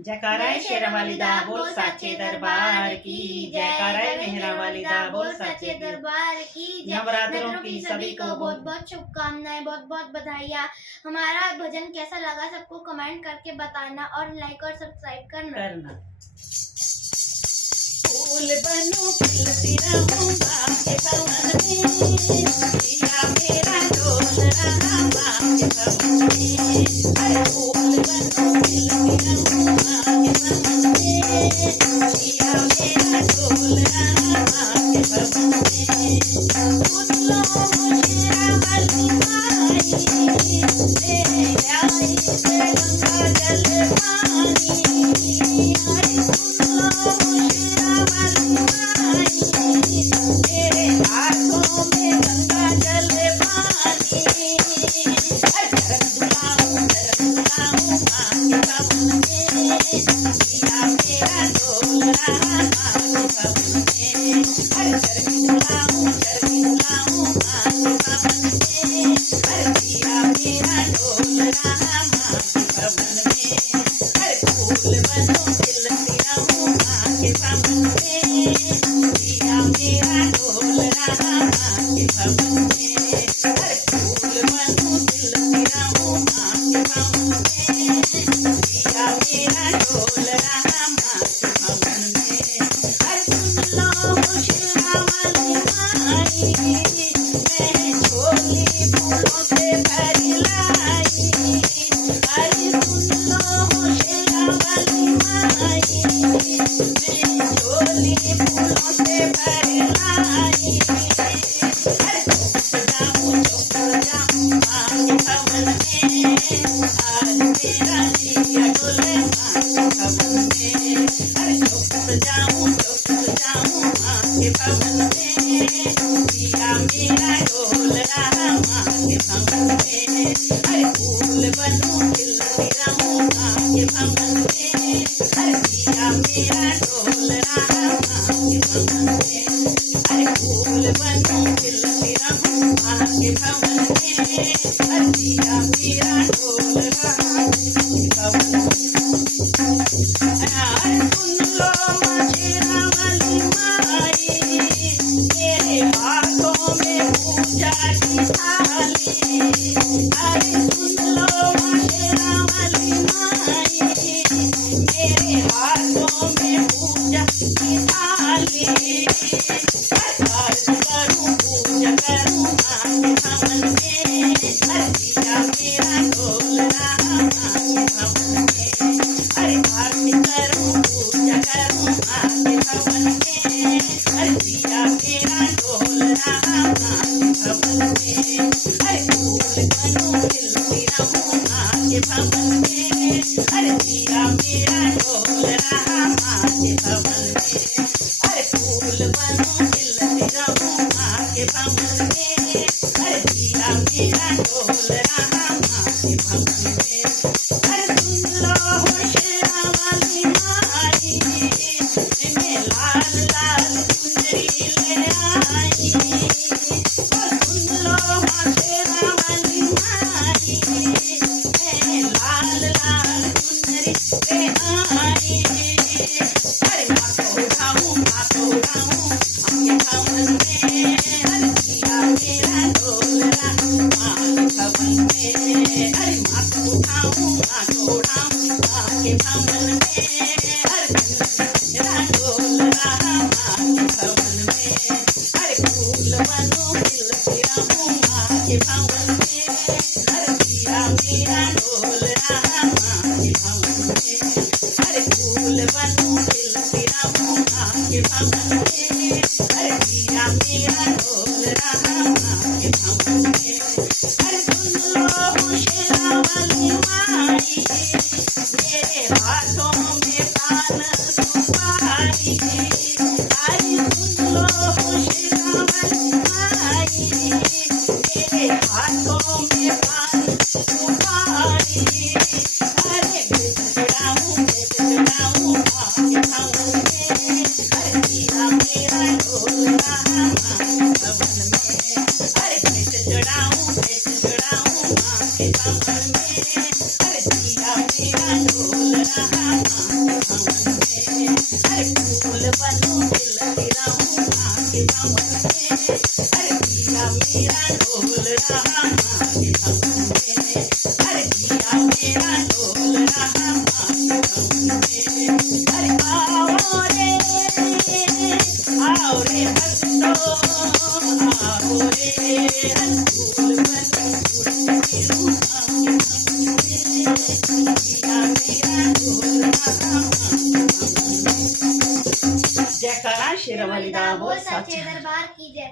जयकारा शेरा वाली दा बोल साचे दरबार की, जयकारा मेहरा वाली दा बोल साचे दरबार की। नवरात्रों की सभी को बहुत बहुत शुभकामनाएं, बहुत बहुत बधाइयाँ। हमारा भजन कैसा लगा सबको कमेंट करके बताना और लाइक और सब्सक्राइब करना। फूल बनूं खिलती रहूं माँ के भवन में, जिया मेरा डोल रहा माँ के भवन में। अरे फूल बनूं खिलती रहूं माँ के भवन में, जिया मेरा डोल रहा माँ के भवन में। सुन लो शेरा वाली माई, ले आई से गंगा जल पानी। अरे सुन लो शेरा वाली माई, तेरे हाथों में गंगा जल पानी। चरण दुलाऊं माँ के भवन में, जिया मेरा डोल रहा माँ के भवन में। अरे चरण दुलाऊं माँ के भवन में, अरे जिया मेरा डोल रहा माँ के भवन में। अरे फूल बनूं खिलती रहूं माँ के भवन में, जिया मेरा डोल रहा माँ के भवन में। अरे फूल बनूं खिलती रहूं माँ के भवन में, जिया मेरा डोल रहा माँ के भवन में। अरे सुन लो शेरा वाली माई, मैं झोली फूलों से भरी लाई। अरे सुन लो शेरा वाली माई, मैं झोली फूलों से भरी लाई। अरे चौक सजाऊं माँ के भवन में, आज मेरा जिया डोले माँ के भवन में। अरे चौक सजाऊं माँ के भवन में, जिया मेरा डोल रहा माँ के भवन में। अरे फूल बनूं खिलती रहूं माँ के भवन में, अरे जिया मेरा डोल रहा माँ के भवन में। अरे फूल बनूं खिलती रहूं माँ के भवन में, अरे जिया मेरा डोल रहा माँ के भवन में। अरे सुन लो शेरा वाली माई, तेरे हाथों में पूजा की थाली। अरे सुन लो शेरा वाली माई, तेरे हाथों में पूजा की थाली। अर्ज करूं पूजा करूं माँ के भवन में, अरे जिया मेरा डोल रहा माँ के भवन में। अरे आरती करूं पूजा करूं माँ के भवन में, अरे जिया मेरा डोल रहा माँ के भवन में। अरे फूल बनूं खिलती रहूं माँ के भवन में, अरे जिया मेरा डोल रहा माँ के भवन में। अरे फूल बनूं खिलती रहूं माँ के भवन में, अरे जिया मेरा डोल रहा माँ के भवन में। अरे सुन लो शेरा वाली माई, मैं लाल लाल चुनरी ले आई। सुन लो शेरा वाली माई, मैं लाल लाल चुनरी ले आई। अरे माँ को उठाऊं आपके भवन में, अरे जिया मेरा डोल रहा माँ के भवन में। अरे माँ को उठाऊं आपके भवन में, अरे मेरा डोल रहा माँ के भवन में। अरे फूल बनूं खिलती रहूं माँ के भवन में, अरे जिया मेरा डोल रहा माँ के भवन में। अरे फूल बनूं खिलती रहूं माँ के भवन में, अरे जिया मेरा डोल रहा माँ के भवन में। अरे सुन लो शेरा वाली माई, मेरे हाथों में डोल रहा माँ के भवन में। अरे जिया मेरा डोल रहा माँ के भवन में। अरे आओ रे भक्तों, आओ रे फूल बन फूल के माँ के भवन में। जिया मेरा डोल रहा माँ के भवन में। जयकारा शेरावाली दा बोल सच्चे सच्चा। दरबार की जय।